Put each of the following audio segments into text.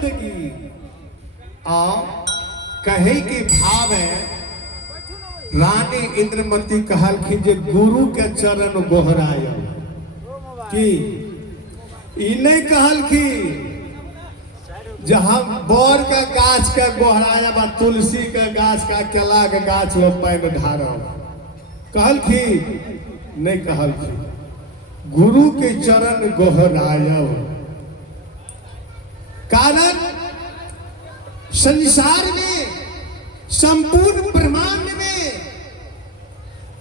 जिंदगी आ कहे के भाव है। रानी इंद्रमती कहलखिन जे गुरु के चरण गोहराय कि ई नहीं कहलखिन जहाँ बोर का गाछ का गोहराया बा तुलसी का गाछ का केला का गाछ वो पैर ढारब कहलखिन नहीं कहलखिन गुरु के चरण गोहरायब। कारण संसार में संपूर्ण ब्रह्मांड में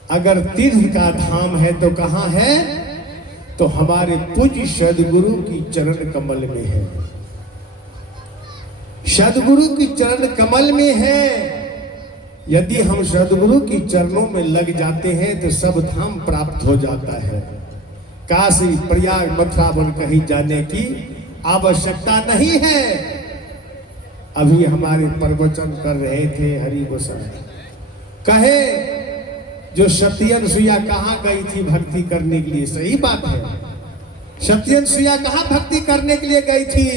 अगर तीर्थ का धाम है तो कहां है? तो हमारे पूज्य सदगुरु की चरण कमल में है। सदगुरु की चरण कमल में है। यदि हम सदगुरु की चरणों में लग जाते हैं तो सब धाम प्राप्त हो जाता है। काशी प्रयाग मथुरा वन कहीं जाने की आवश्यकता नहीं है। अभी हमारे प्रवचन कर रहे थे हरि गोसाई कहे जो सत्यनसुईया कहाँ गई थी भक्ति करने के लिए। सही बात है, सत्यनसुईया कहाँ भक्ति करने के लिए गई थी?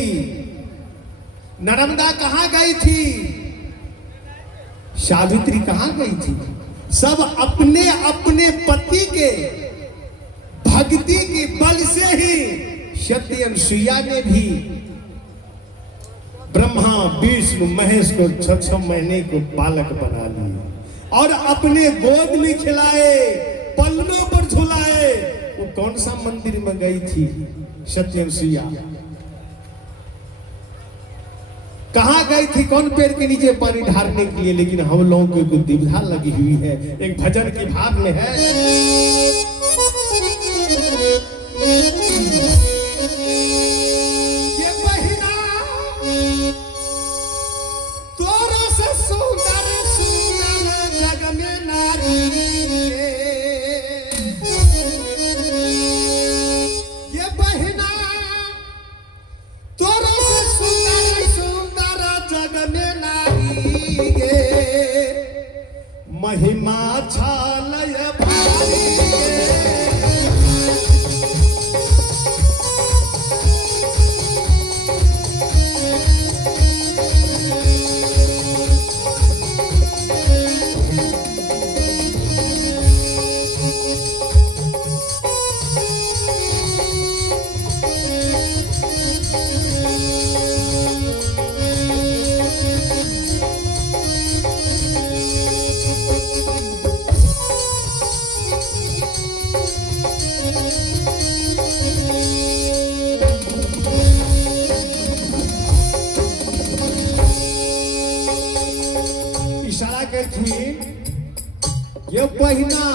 नर्मदा कहाँ गई थी? सावित्री कहाँ गई थी? सब अपने अपने पति के भक्ति के बल से ही सत्यनसुईया ने भी ब्रह्मा विष्णु महेश को 6 महीने को बालक बना लिए और अपने गोद में खिलाए, पल्लों पर झुलाए। वो कौन सा मंदिर में गई थी सत्यनसुईया? कहां गई थी? कौन पेड़ के नीचे पानी ढारने के लिए? लेकिन हम लोगों को दुविधा लगी हुई है। एक भजन की भाव में है ये बहिना तोरा से सुंदर सुंदर जग में नारी, ये बहिना तोरा से सुंदर सुंदर जग में नारी गे, महिमा छालय भारी गे। ये बहिना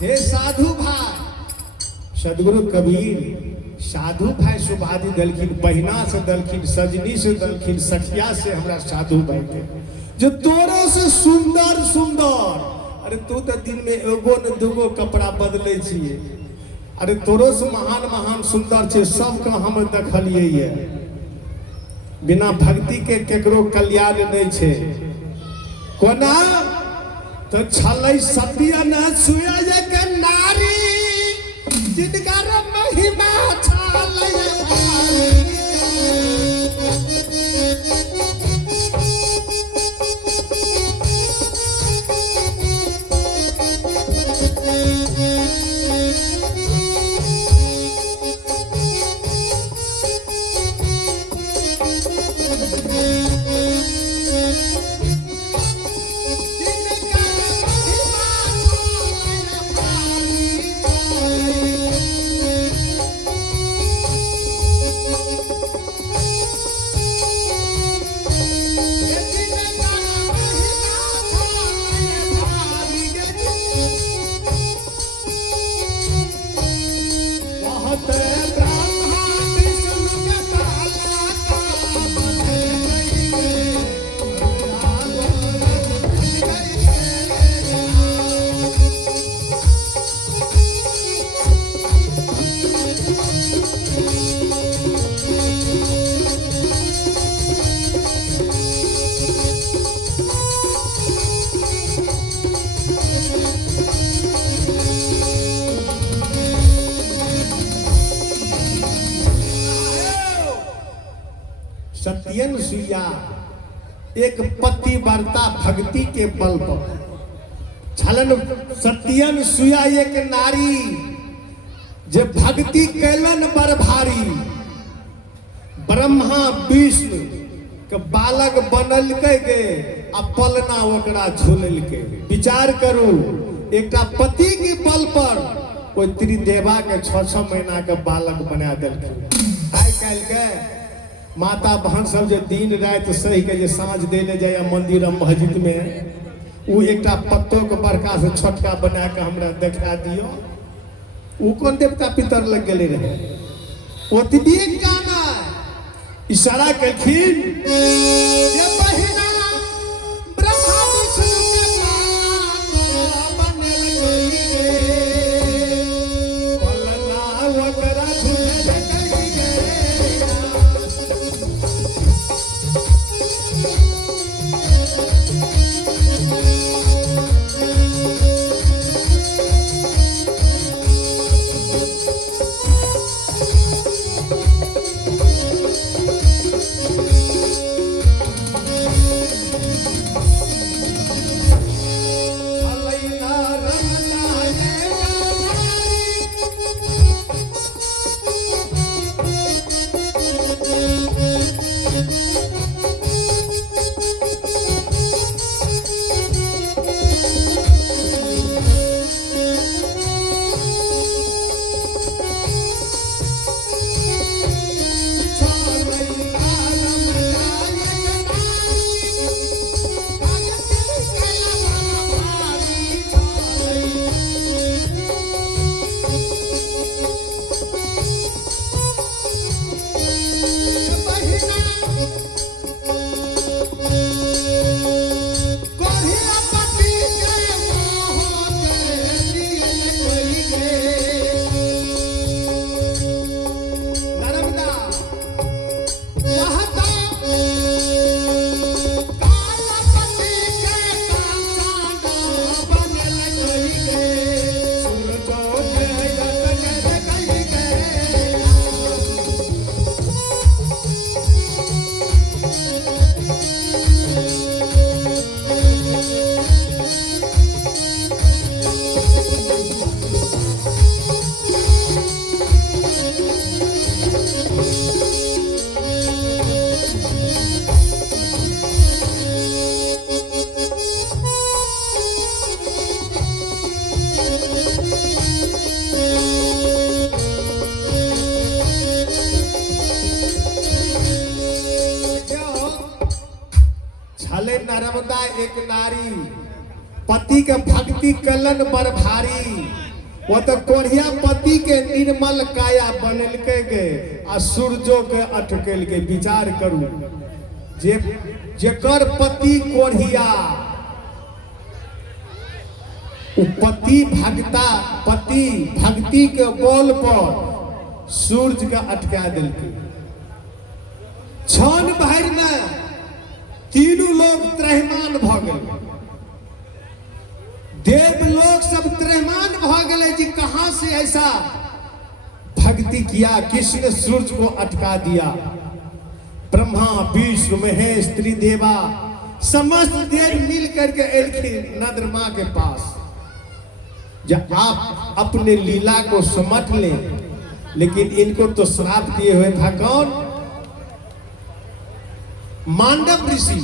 हे साधु भाई, सदगुरु कबीर साधु भाई सुबादी दलखिन, बहिना से दलखिन, सजनी से दलखिन, सखिया से हमरा साधु भाई के जो तोरो से सुंदर सुंदर। अरे तू तो दिन में एगो न दूगो कपड़ा बदले छिए। अरे तोरो से महान महान सुंदर छे, सबका हम देखलिए ये। बिना भक्ति के केकरो कल्याण नहीं छे। कोना तो छलै सत्यनसुईया के नारी जिनका महिमा छलै सत्यन सुया एक पतिव्रता भक्ति के बल पर छलन। सत्यन सुया एक नारी जे भक्ति कैलन बर भारी, ब्रह्मा विष्णु के बालक बनल के आ पलना ओकरा झूलल के। विचार करू, एक पति के बल पर कोई त्रिदेवा के 6-6 महीना के बालक बना दिलखिन। आइ काल्हि के माता बहन सब जे दिन रात सही के जे साँझ दे ले जाए मंदिर मस्जिद में, वो एक पत्तो के बड़का से छोटका बना के हमरा देखा दियो। वो कौन देवता पितर लग गए रहे, ओतबी गाना इशारा कलखिन ये बहिना ब्रह्मा विष्णु के पास बनल गई, पलना ओकरा झूले गई। नर्मदा एक नारी पति के भक्ति कलन बर भारी, वो तो कोढ़िया पति के निर्मल काया बनल के गए आ सूरजो के अटकल के। विचार करू, जेकर पति कोढ़िया पति भक्ति के बोल पर सूरज के अटका दिल के। क्षण भर में तीनों लोग त्रहमान भ गए, देव लोग सब त्रहमान भ गए जी कहां से ऐसा भक्ति किया, किसने सूरज को अटका दिया। ब्रह्मा विष्णु महेश त्रिदेवा समस्त देव मिल करके एलखिन नंदरमा के पास। जब आप अपने लीला को समझ लें, लेकिन इनको तो श्राप दिए हुए था कौन? मांडव ऋषि।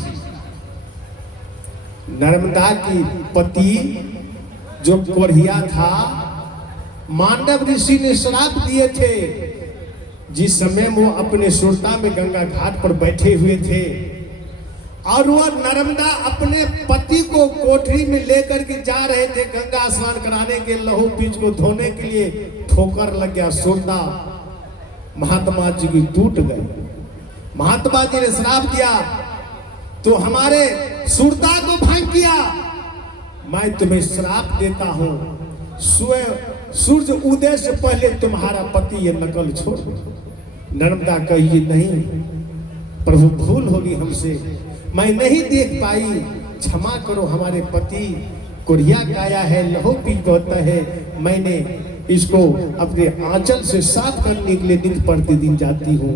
नर्मदा की पति जो कोढ़िया था, मांडव ऋषि ने श्राप दिए थे। जिस समय वो अपने सुरता में गंगा घाट पर बैठे हुए थे और वह नर्मदा अपने पति को कोठरी में लेकर के जा रहे थे गंगा स्नान कराने के, लहू बीज को धोने के लिए, ठोकर लग गया, सुरता महात्मा जी की टूट गई। महात्मा जी ने श्राप दिया तो हमारे सुरता को भंग किया, मैं तुम्हें श्राप देता हूं, सूरज उदय से पहले तुम्हारा पति ये नकल छोड़। नर्मदा कही नहीं प्रभु, भूल होगी हमसे, मैं नहीं देख पाई, क्षमा करो। हमारे पति कोढ़िया काया है, लहू पीत होता है, मैंने इसको अपने आंचल से साफ करने के लिए दिन प्रतिदिन जाती हूँ।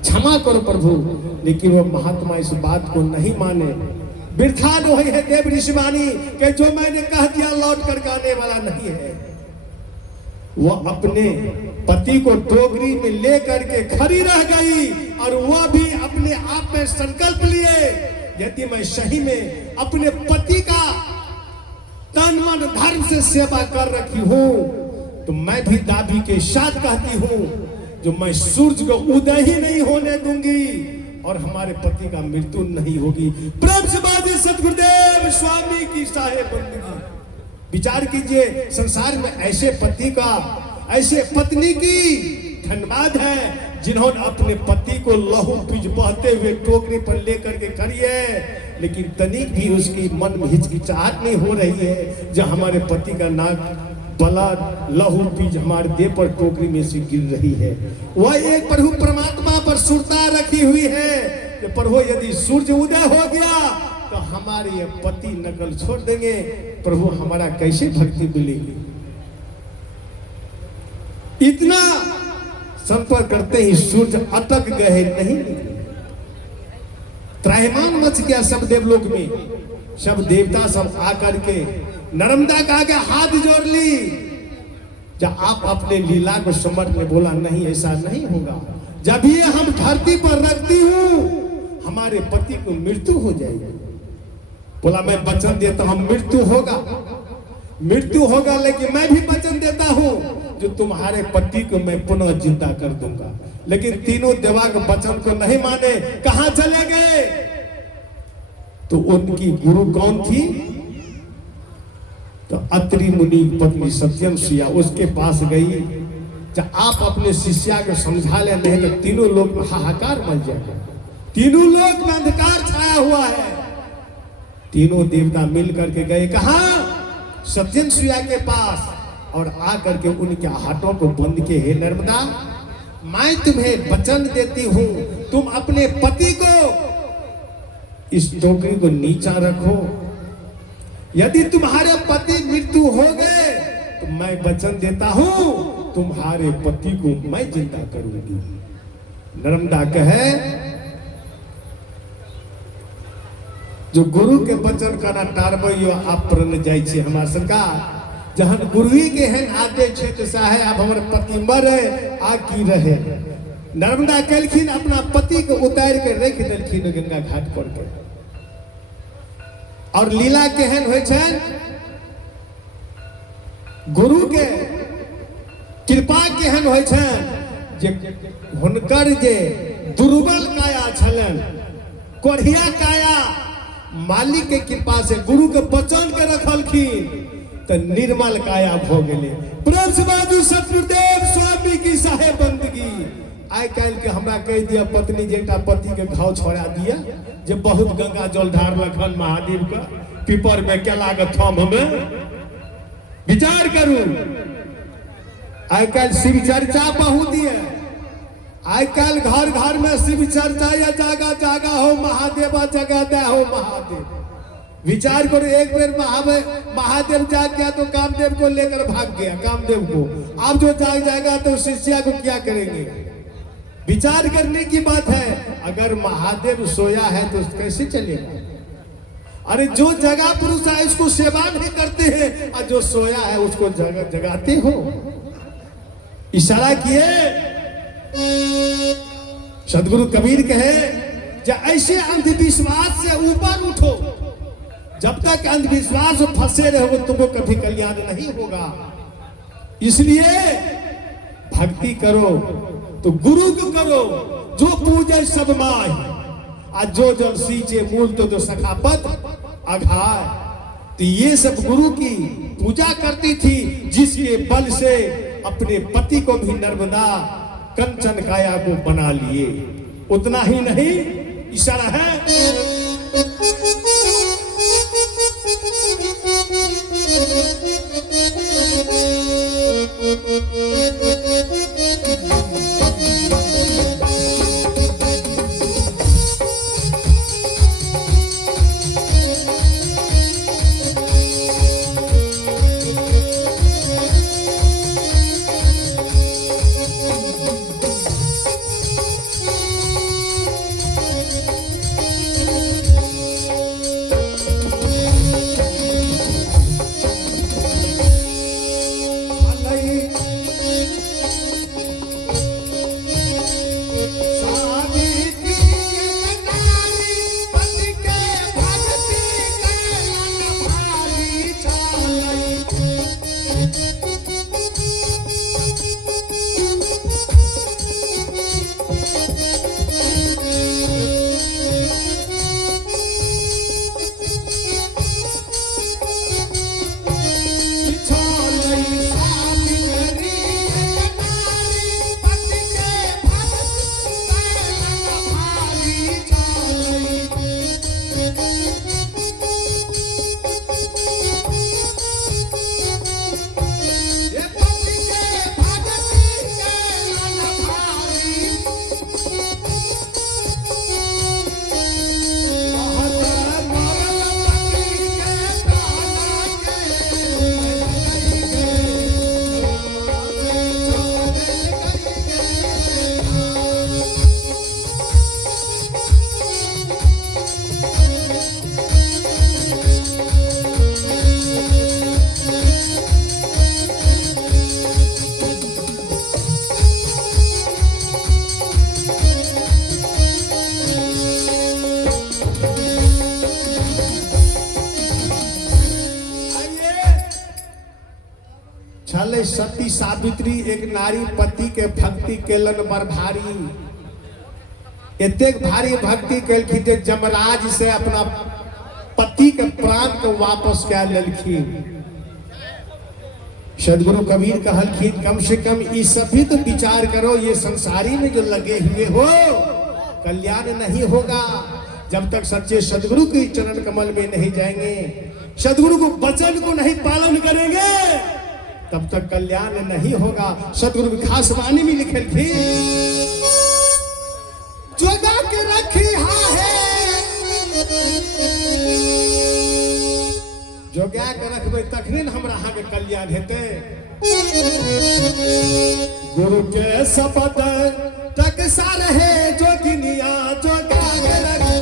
क्षमा करो प्रभु। लेकिन वो महात्मा इस बात को नहीं माने। बिरथा रोही है देव ऋषिवाणी कि जो मैंने कह दिया लौट कर गाने वाला नहीं है। वो अपने पति को टोकरी में लेकर के खड़ी रह गई और वह भी अपने आप में संकल्प लिए, यदि मैं सही में अपने पति का तन मन धर्म से सेवा कर रखी हूं तो मैं भी दाबी के साथ कहती हूं जो मैं सूरज को उदय ही नहीं होने दूंगी और हमारे पति का मृत्यु नहीं होगी। प्रेम से बाजी सतगुरुदेव स्वामी की साहेब बंदगी। विचार कीजिए, संसार में ऐसे पति का, ऐसे पत्नी की धन्यवाद है जिन्होंने अपने पति को लहू पीज बहते हुए टोकरी पर लेकर के खड़ी है, लेकिन तनिक भी उसकी मन में हिचकिचाहट नहीं हो रही है जो हमारे पति का नाक बला लहू पीज हमारे देह पर टोकरी में से गिर रही है। वह एक प्रभु परमात्मा पर सुरता रखी हुई है कि प्रभु यदि सूर्य उदय हो गया तो हमारे ये पति नकल छोड़ देंगे, प्रभु हमारा कैसे भक्ति मिलेगी। इतना संपर्क करते ही सूर्य अटक गए नहीं, त्राहिमाम मच गया सब देवलोक में। सब देवता सब आकर के नर्मदा का आगे हाथ जोड़ ली। जब आप अपने लीला को समझ में बोला नहीं ऐसा नहीं होगा, जब ये हम धरती पर रखती हूं हमारे पति को मृत्यु हो जाएगी। बोला मैं वचन देता हूं मृत्यु होगा लेकिन मैं भी वचन देता हूं जो तुम्हारे पति को मैं पुनः जिंदा कर दूंगा। लेकिन तीनों देवा के वचन को नहीं माने, कहां चले गए। तो उनकी गुरु कौन थी, तो अत्रि मुनि पत्नी सत्यम सिया उसके पास गई। जब आप अपने शिष्या को समझा ले नहीं तो तीनों लोग में हाहाकार मच जाएगा। तीनों लोग में अंधकार छाया हुआ है। तीनों देवता मिल करके गए कहा, सत्यम सिया के पास, और आकर के उनके हाथों को बंद के, हे नर्मदा मैं तुम्हें वचन देती हूं तुम अपने पति को इस टोकरी को नीचा रखो। यदि तुम्हारे पति मृत्यु हो गए तो मैं वचन देता हूं तुम्हारे पति को मैं जिंदा करूंगी। नर्मदा कहे जो गुरु के वचन करा टारबो आप प्रण जाय छे। हमार सरकार जहन गुरु के हैं आते छे तो साहे आप हमारे पति मरे आ की रहे। नर्मदा कलखिन अपना पति को उतार के रख देलखिन गंगा घाट पर के। और लीला केहन होय छन, गुरु के कृपा केहन होय छन जे हुनकर जे दुर्बल काया छलन, कोढ़िया काया मालिक के कृपा से गुरु के वचन के रखलखिन तो निर्मल काया भो गेले। प्रेम से बाजू सतगुरुदेव स्वामी की साहेब बंदगी। आई काल के हमरा कह दिया पत्नी जेटा पति के घाव छोड़ा दिया जे बहुत गंगा जल ढार लखन महादेव का पीपर में क्या लागत थम हमें विचार करूं। आई काल शिव चर्चा बहुत है। आई काल घर घर में शिव चर्चा या जागा जागा हो महादेवा जगा दे हो महादेव। विचार करो, एक बार महादेव जाग गया तो कामदेव को लेकर भाग गया कामदेव को। अब जो जाग जाएगा तो शिष्या को क्या करेंगे। विचार करने की बात है। अगर महादेव सोया है तो कैसे चलेगा। अरे जो जगा पुरुष है उसको सेवा नहीं करते हैं और जो सोया है उसको जगाते हो। इशारा किए सदगुरु कबीर कहे जब ऐसे अंधविश्वास से ऊपर उठो, जब तक अंधविश्वास में फंसे रहोगे तुमको कभी कल्याण नहीं होगा। इसलिए भक्ति करो तो गुरु को करो, जो पूजे सब माय आज जो जल सींचे मूल तो सखापत अघाय। तो ये सब गुरु की पूजा करती थी जिसके बल से अपने पति को भी नर्मदा कंचन काया को बना लिए। उतना ही नहीं, इशारा है सती सावित्री एक नारी पति के भक्ति केलन बड़ भारी, एतेक भारी भक्ति केलखिन जे जमराज से अपना पति के प्राण को वापस क्या लेलखिन। सदगुरु कबीर कहलखिन कम से कम इस सभी तो विचार करो, ये संसारी में जो लगे हुए हो कल्याण नहीं होगा जब तक सच्चे सदगुरु के चरण कमल में नहीं जाएंगे, सदगुरु को वचन को नहीं पालन करेंगे, तब तक कल्याण नहीं होगा। सदगुरु की खास वाणी में लिखलखिन जोगा के रखी है, जोगा के रखबे तखने हमरा अहाँ के कल्याण हेते। गुरु के शपथ टकसा रहे जोगिनिया जोगा के रखी।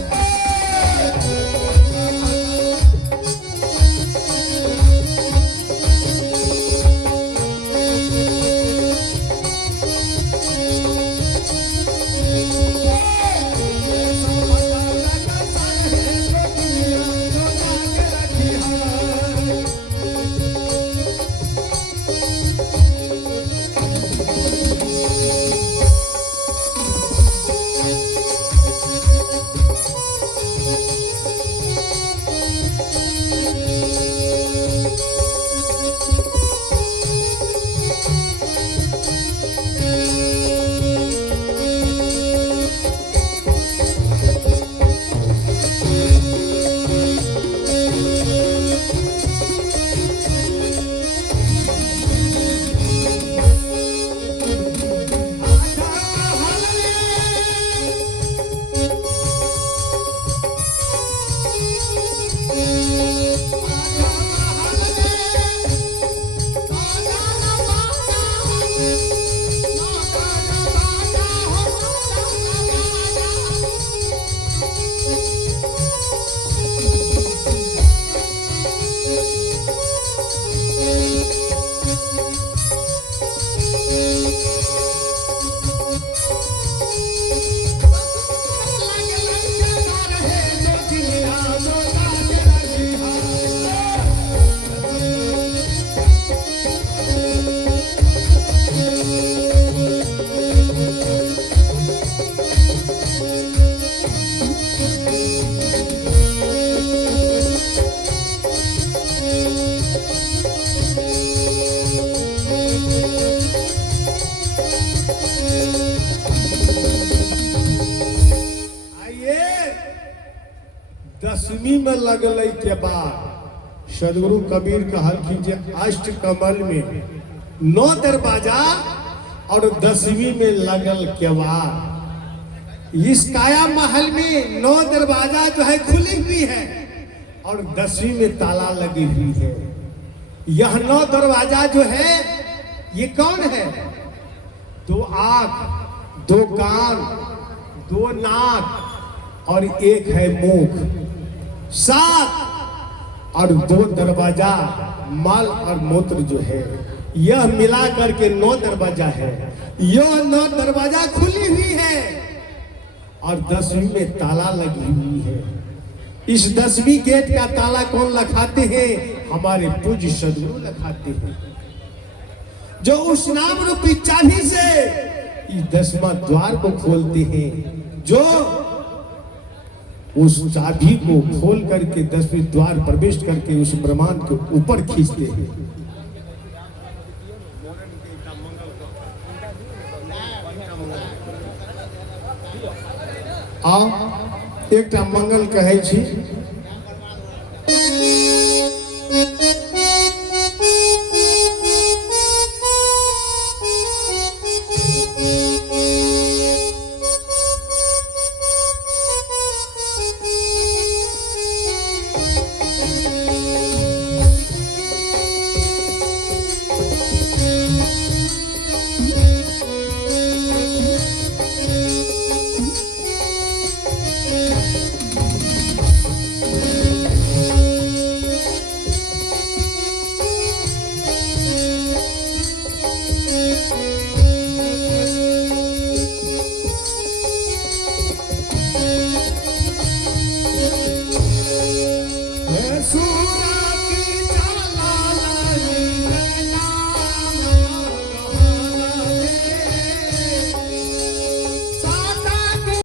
दसवीं में लगल के बाद सदगुरु कबीर कहलखिन जे अष्ट कमल में 9 दरवाजा और 10वीं में लगल केवाड़। इस काया महल में 9 दरवाजा जो है खुली हुई है और 10वीं में ताला लगी हुई है। यह 9 दरवाजा जो है ये कौन है? 2 आंख, 2 कान, 2 नाक और 1 है मुख, 7 और 2 दरवाजा माल और मूत्र जो है, यह मिला करके 9 दरवाजा है। यह 9 दरवाजा खुली हुई है और 10वीं में ताला लगी हुई है। इस 10वीं गेट का ताला कौन लखाते हैं? हमारे पूज्य सदगुरु लखाते हैं, जो उस नाम रूपी चाबी से इस 10वां द्वार को खोलते हैं, जो उस चाबी को खोल करके 10वें द्वार प्रवेश करके उस ब्रह्मांड के ऊपर खींचते हैं। आ एक मंगल कहे छी।